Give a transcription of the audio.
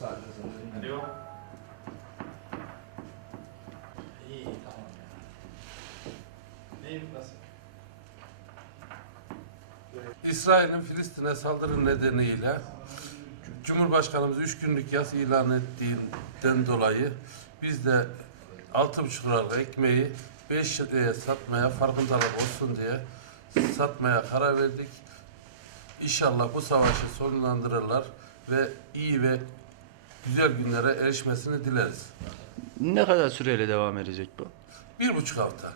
Sadece sana. Alo. İyi, tamam ya. Neyim nasıl? İsrail'in Filistin'e saldırı nedeniyle Cumhurbaşkanımız üç günlük yas ilan ettiğinden dolayı biz de altı buçuk liralık ekmeği 5 liraya satmaya farkındalık olsun diye satmaya karar verdik. İnşallah bu savaşı sonlandırırlar ve iyi ve güzel günlere erişmesini dileriz. Ne kadar süreyle devam edecek bu? Bir buçuk hafta.